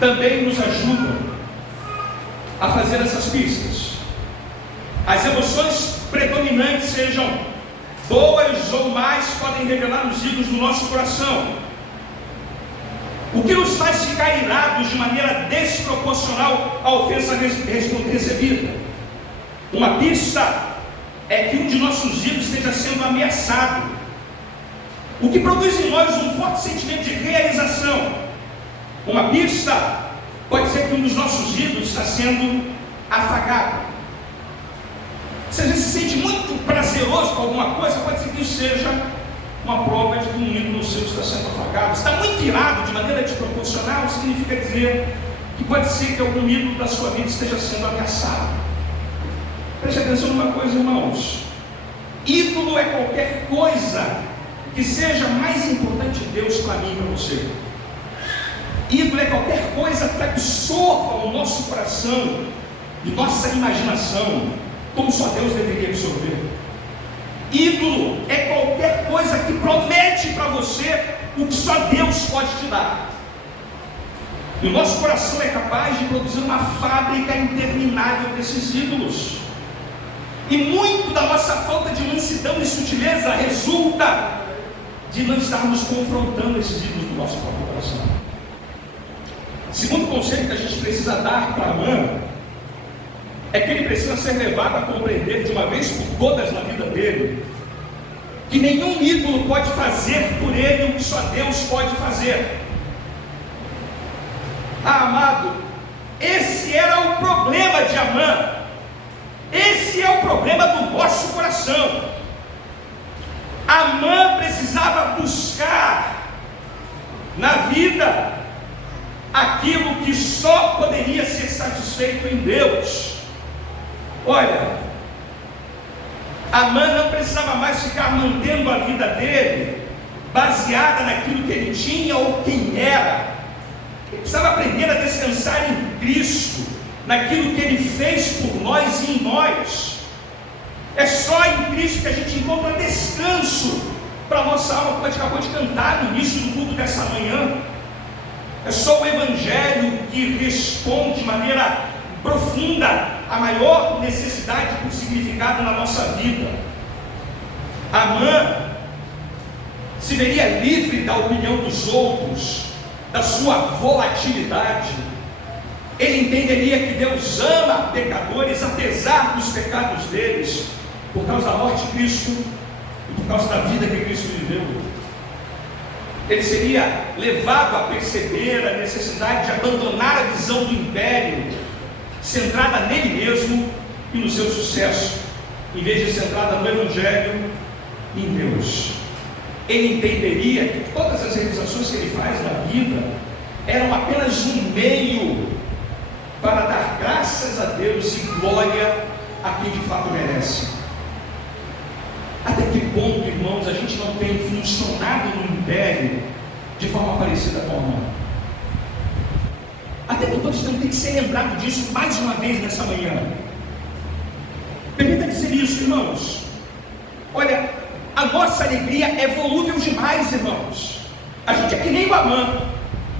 também nos ajudam a fazer essas pistas. As emoções predominantes, sejam boas ou más, podem revelar os ídolos do nosso coração. O que nos faz ficar irados de maneira desproporcional à ofensa recebida? Uma pista é que um de nossos ídolos esteja sendo ameaçado, o que produz em nós um forte sentimento de realização. Uma pista pode ser que um dos nossos ídolos está sendo afagado. Se a gente se sente muito prazeroso com alguma coisa, pode ser que isso seja uma prova de que um ídolo seu está sendo afagado. Está muito irado de maneira desproporcional, significa dizer que pode ser que algum ídolo da sua vida esteja sendo ameaçado. Preste atenção numa coisa, irmãos. Ídolo é qualquer coisa que seja mais importante de Deus para mim e para você. Ídolo é qualquer coisa que absorva o nosso coração e nossa imaginação, como só Deus deveria absorver. Ídolo é qualquer coisa que promete para você o que só Deus pode te dar. E o nosso coração é capaz de produzir uma fábrica interminável desses ídolos. E muito da nossa falta de mansidão e sutileza resulta de não estarmos confrontando esses ídolos do nosso próprio coração. Segundo conselho que a gente precisa dar para Amã é que ele precisa ser levado a compreender de uma vez por todas na vida dele que nenhum ídolo pode fazer por ele o que só Deus pode fazer. Ah, amado, esse era o problema de Amã. Esse é o problema do nosso coração. Amã precisava buscar na vida aquilo que só poderia ser satisfeito em Deus. Olha, Amã não precisava mais ficar mantendo a vida dele baseada naquilo que ele tinha ou quem era. Ele precisava aprender a descansar em Cristo, naquilo que Ele fez por nós e em nós. É só em Cristo que a gente encontra descanso para a nossa alma, como a gente acabou de cantar no início do culto dessa manhã. É só o Evangelho que responde de maneira profunda a maior necessidade por significado na nossa vida. Amã se veria livre da opinião dos outros, da sua volatilidade. Ele entenderia que Deus ama pecadores apesar dos pecados deles, por causa da morte de Cristo e por causa da vida que Cristo viveu. Ele seria levado a perceber a necessidade de abandonar a visão do império centrada nele mesmo e no seu sucesso, em vez de centrada no Evangelho e em Deus. Ele entenderia que todas as realizações que ele faz na vida eram apenas um meio para dar graças a Deus e glória a quem de fato merece. Até que ponto, irmãos, a gente não tem funcionado no império de forma parecida com a Amã? Até que todos tem que ser lembrado disso mais uma vez nessa manhã. Permita dizer isso, irmãos. Olha, a nossa alegria é volúvel demais, irmãos. A gente é que nem o Amã.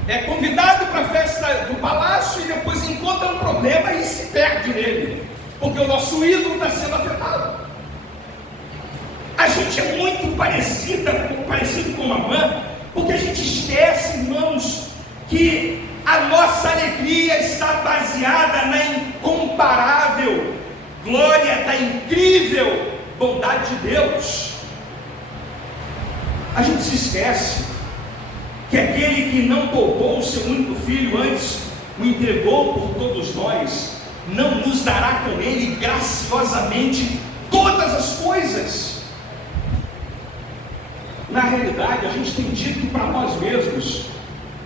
É convidado para a festa do palácio e depois encontra um problema e se perde nele, porque o nosso ídolo está sendo afetado. A gente é muito parecido com Amã, porque a gente esquece, irmãos, que a nossa alegria está baseada na incomparável glória da incrível bondade de Deus. A gente se esquece que aquele que não poupou o seu único filho, antes o entregou por todos nós, não nos dará com ele graciosamente todas as coisas. Na realidade, a gente tem dito para nós mesmos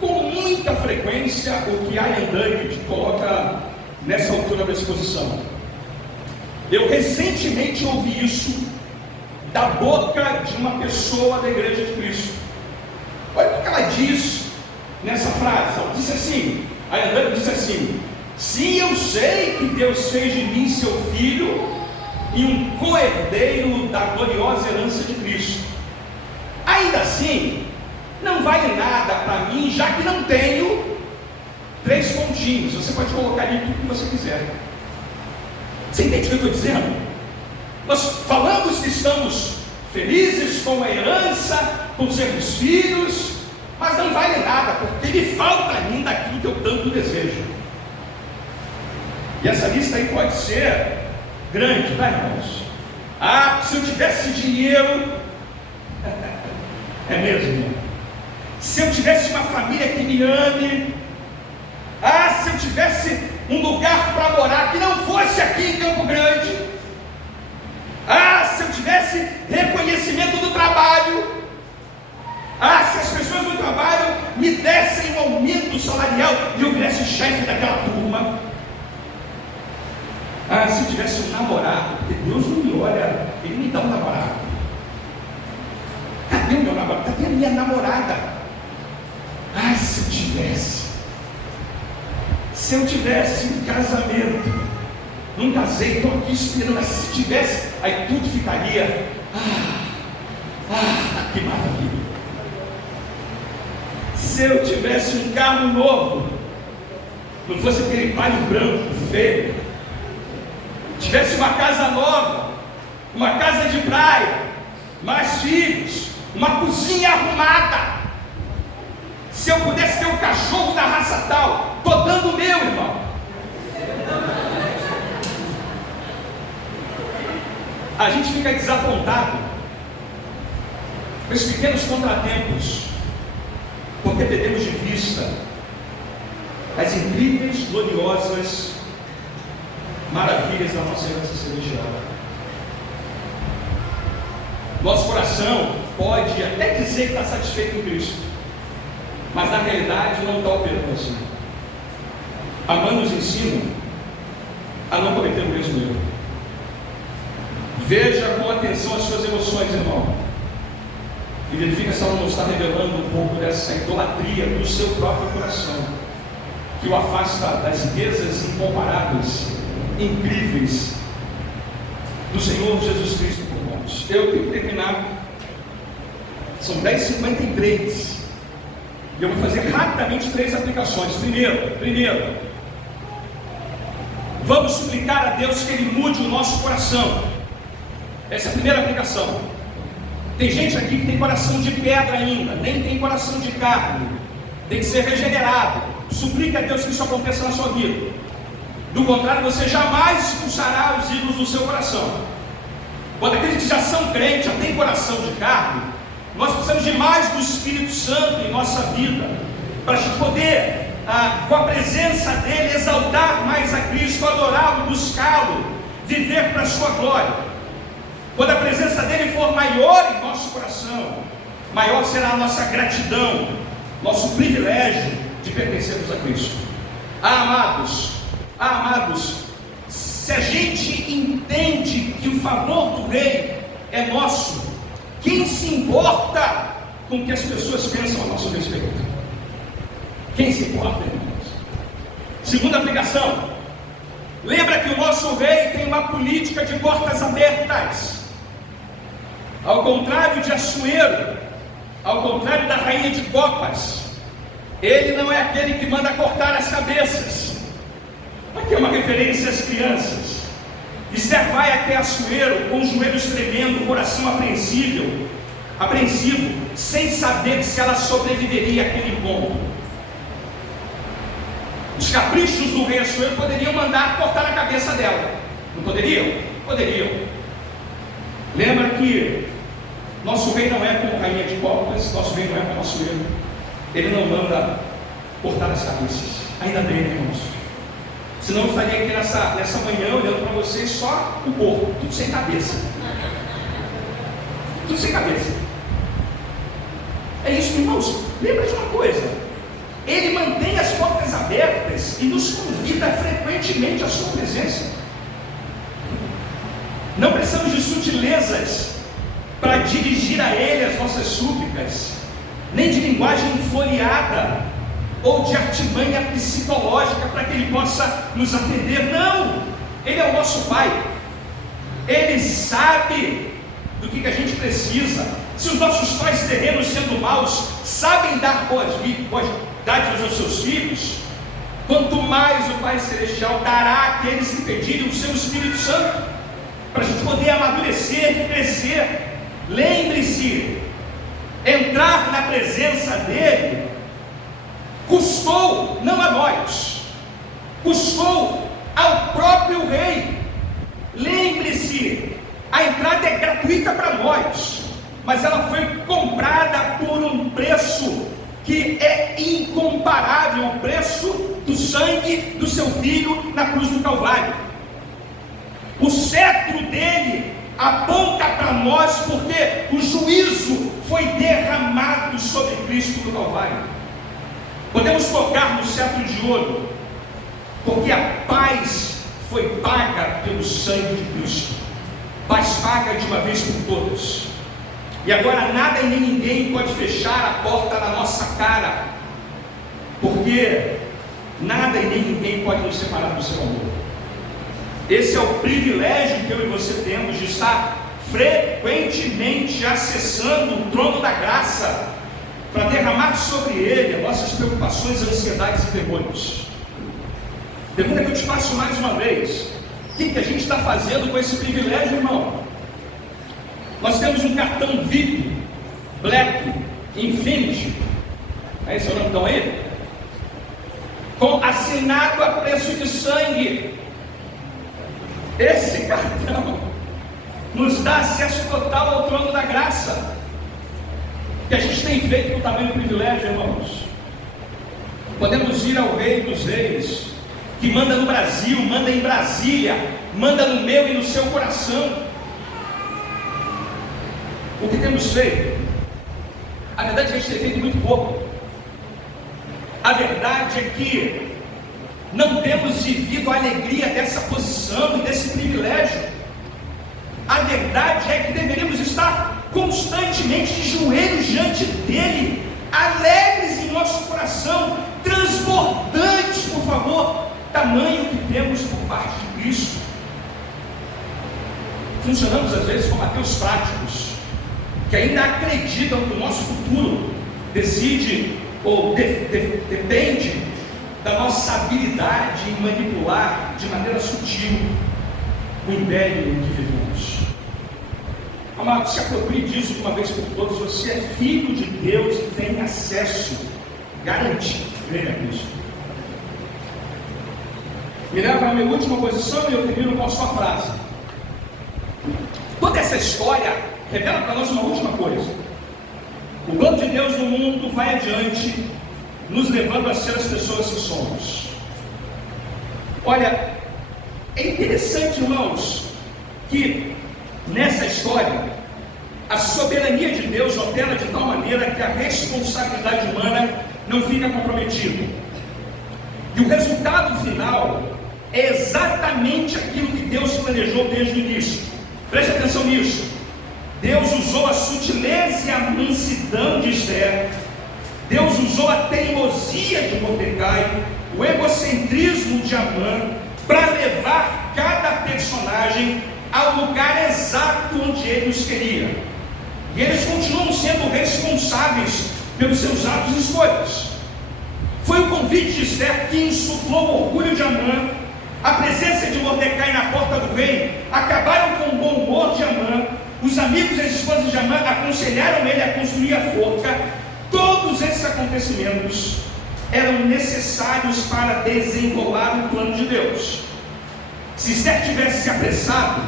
com muita frequência o que Ian David coloca nessa altura da exposição. Eu recentemente ouvi isso da boca de uma pessoa da Igreja de Cristo. Olha o que ela diz nessa frase. Ela disse assim, Ian David disse assim: sim, eu sei que Deus fez de mim seu filho e um co-herdeiro da gloriosa herança de Cristo. Ainda assim, não vale nada para mim, já que não tenho 3 pontinhos. Você pode colocar ali tudo que você quiser. Você entende o que eu estou dizendo? Nós falamos que estamos felizes com a herança, por sermos filhos, mas não vale nada, porque me falta ainda aquilo que eu tanto desejo. E essa lista aí pode ser grande, tá, irmãos? Ah, se eu tivesse dinheiro, é mesmo? Se eu tivesse uma família que me ame, ah, se eu tivesse um lugar para morar que não fosse aqui em Campo Grande, ah, se eu tivesse reconhecimento do trabalho, ah, se as pessoas do trabalho me dessem um aumento salarial e eu virasse chefe daquela turma, ah, se eu tivesse um namorado, porque Deus não me olha, Ele me dá um namorado. Cadê o meu namorado? Cadê a minha namorada? Ai, se eu tivesse um casamento, não casei, estou aqui esperando, mas se tivesse, aí tudo ficaria, que maravilha. Se eu tivesse um carro novo, não fosse aquele palio branco, feio, tivesse uma casa nova, uma casa de praia, mais filhos, uma cozinha arrumada, se eu pudesse ter um cachorro da raça tal, estou dando o meu, irmão. A gente fica desapontado com esses pequenos contratempos, porque perdemos de vista as incríveis, gloriosas maravilhas da nossa herança celestial. Nosso coração pode até dizer que está satisfeito com Cristo, mas na realidade não está operando assim. A mãe nos ensina a não cometer o mesmo erro. Veja com atenção as suas emoções, irmão, e verifica se ela não está revelando um pouco dessa idolatria do seu próprio coração, que o afasta das riquezas incomparáveis, incríveis do Senhor Jesus Cristo por nós. Eu tenho que terminar, são 10h53, e eu vou fazer rapidamente 3 aplicações. Primeiro, vamos suplicar a Deus que Ele mude o nosso coração. Essa é a primeira aplicação. Tem gente aqui que tem coração de pedra ainda, nem tem coração de carne, tem que ser regenerado. Suplique a Deus que isso aconteça na sua vida. Do contrário, você jamais expulsará os ídolos do seu coração. Quando aqueles que já são crentes, já têm coração de carne, nós precisamos de mais do Espírito Santo em nossa vida, para a gente poder, com a presença dEle, exaltar mais a Cristo, adorá-lo, buscá-lo, viver para a sua glória. Quando a presença dEle for maior em nosso coração, maior será a nossa gratidão, nosso privilégio de pertencermos a Cristo. Amados, se a gente entende que o favor do Rei é nosso, quem se importa com o que as pessoas pensam a nosso respeito? Quem se importa, irmãos? Segunda aplicação: lembra que o nosso Rei tem uma política de portas abertas. Ao contrário de Assuero, ao contrário da rainha de copas, ele não é aquele que manda cortar as cabeças. Aqui é uma referência às crianças. Esther vai até Assuero com os joelhos tremendo, coração apreensivo, sem saber se ela sobreviveria àquele encontro. Os caprichos do rei Assuero poderiam mandar cortar a cabeça dela. Não poderiam? Poderiam. Lembra que nosso rei não é como rainha de copas, nosso rei não é como Assuero. Ele não manda cortar as cabeças. Ainda bem, irmãos. Senão eu estaria aqui nessa manhã olhando para vocês só o corpo, tudo sem cabeça. Tudo sem cabeça. É isso, irmãos. Lembra de uma coisa: Ele mantém as portas abertas e nos convida frequentemente à sua presença. Não precisamos de sutilezas para dirigir a Ele as nossas súplicas, nem de linguagem floreada ou de artimanha psicológica para que Ele possa nos atender. Não! Ele é o nosso Pai. Ele sabe do que a gente precisa. Se os nossos pais terrenos, sendo maus, sabem dar boas dádivas aos seus filhos, quanto mais o Pai Celestial dará àqueles que pedirem o seu Espírito Santo, para a gente poder amadurecer e crescer. Lembre-se, entrar na presença dEle custou não a nós, custou ao próprio Rei. Lembre-se, a entrada é gratuita para nós, mas ela foi comprada por um preço que é incomparável, o preço do sangue do seu Filho na cruz do Calvário. O cetro dele aponta para nós, porque o juízo foi derramado sobre Cristo no Calvário. Podemos tocar no cetro de ouro, porque a paz foi paga pelo sangue de Cristo, mas paga de uma vez por todas. E agora nada e nem ninguém pode fechar a porta na nossa cara, porque nada e nem ninguém pode nos separar do seu amor. Esse é o privilégio que eu e você temos de estar frequentemente acessando o trono da graça, para derramar sobre ele as nossas preocupações, ansiedades e demônios. Pergunta que eu te faço mais uma vez: o que a gente está fazendo com esse privilégio, irmão? Nós temos um cartão VIP, Black, Infinity, esse é o nome, então, aí? Assinado a preço de sangue. Esse cartão nos dá acesso total ao trono da graça. O que a gente tem feito com o tamanho do privilégio, irmãos? Podemos ir ao Rei dos Reis, que manda no Brasil, manda em Brasília, manda no meu e no seu coração. O que temos feito? A verdade é que a gente tem feito muito pouco. A verdade é que não temos vivido a alegria dessa posição e desse privilégio. A verdade é que deveríamos estar constantemente de joelhos diante dele, alegres em nosso coração, transbordantes, por favor, tamanho que temos por parte de Cristo. Funcionamos às vezes como ateus práticos, que ainda acreditam que o nosso futuro decide ou depende da nossa habilidade em manipular de maneira sutil o império em que vivemos. Amado, se aproprie disso de uma vez por todas. Você é filho de Deus e tem acesso garantido a Cristo. Me leva à minha última posição e eu termino com a sua frase. Toda essa história revela para nós uma última coisa: o plano de Deus no mundo vai adiante, nos levando a ser as pessoas que somos. Olha, é interessante, irmãos, que nessa história a soberania de Deus opera de tal maneira que a responsabilidade humana não fica comprometida, e o resultado final é exatamente aquilo que Deus planejou desde o início. Preste atenção nisso. Deus usou a sutileza e a mansidão de Esther, Deus usou a teimosia de Mordecai, o egocentrismo de Amã, para levar cada personagem ao lugar exato onde Ele os queria. E eles continuam sendo responsáveis pelos seus atos e escolhas. Foi o convite de Esther que insuflou o orgulho de Amã, a presença de Mordecai na porta do rei, acabaram com o bom humor de Amã. Os amigos e as esposas de Amã aconselharam ele a construir a forca. Todos esses acontecimentos eram necessários para desenrolar o plano de Deus. Se Esther tivesse se apressado,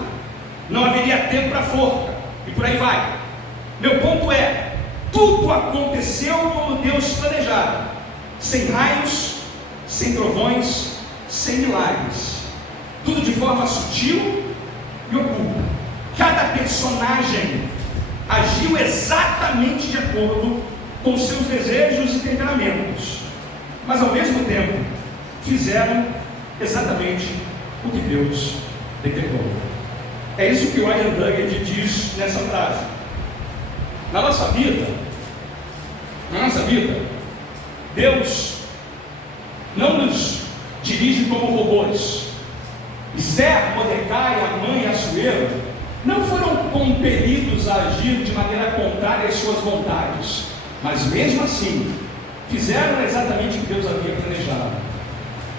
não haveria tempo para a forca, e por aí vai. Meu ponto é: tudo aconteceu como Deus planejara, sem raios, sem trovões, sem milagres, tudo de forma sutil e oculta. Cada personagem agiu exatamente de acordo com seus desejos e temperamentos, mas ao mesmo tempo fizeram exatamente o que Deus decretou. É isso que o Ryan Duggett diz nessa frase. Na nossa vida, Deus não nos dirige como robôs. Esther, Mordecai, Amã e Assuero não foram compelidos a agir de maneira contrária às suas vontades, mas mesmo assim fizeram exatamente o que Deus havia planejado.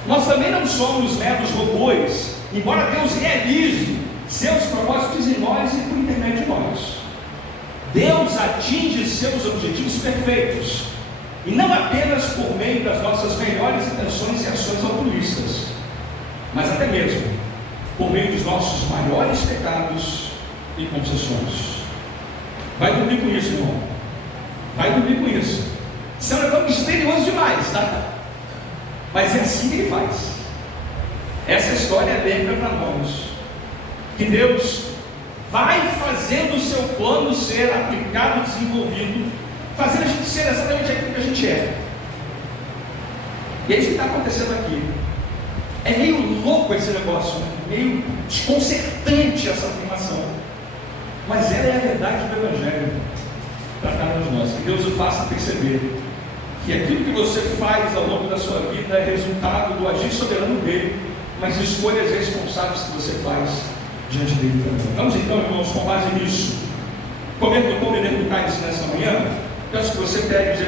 Nós também não somos meros robôs, embora Deus realize seus propósitos em nós e por intermédio de nós. Deus atinge seus objetivos perfeitos, e não apenas por meio das nossas melhores intenções e ações altruístas, mas até mesmo por meio dos nossos maiores pecados e concessões. Vai dormir com isso, irmão. Vai dormir com isso. Isso não é tão misterioso demais, tá? Mas é assim que Ele faz. Essa história lembra para nós que Deus vai fazendo o seu plano ser aplicado, desenvolvido, fazendo a gente ser exatamente aquilo que a gente é. E é isso que está acontecendo aqui. É meio louco esse negócio, né? Meio desconcertante essa afirmação. Mas ela é a verdade do Evangelho para cada um de nós. Que Deus o faça perceber que aquilo que você faz ao longo da sua vida é resultado do agir soberano dele, mas escolhas responsáveis que você faz diante dele também. Vamos então, irmãos, com base nisso, comendo do pão e bebendo do cálice nessa manhã, peço que você pegue os elementos